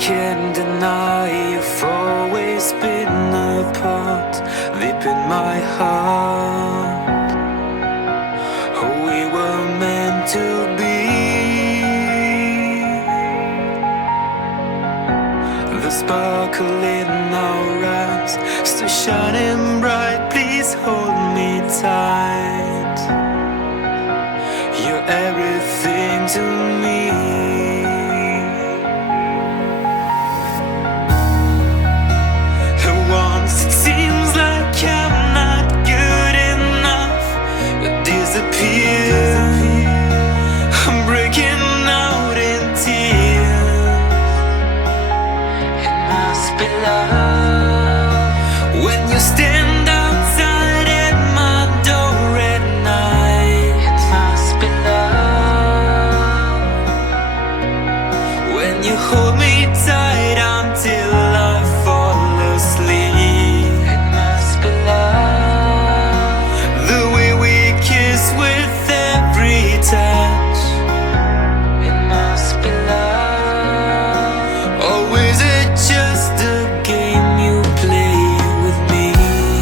can't deny you've always been a part deep in my heart. Oh, we were meant to be. The sparkle in our eyes still shining bright. Please hold me tight. You're everything to me. It seems like I'm not good enough. I disappear. I'm breaking out in tears. It must be love when you stand outside at my door at night. It must be love when you hold me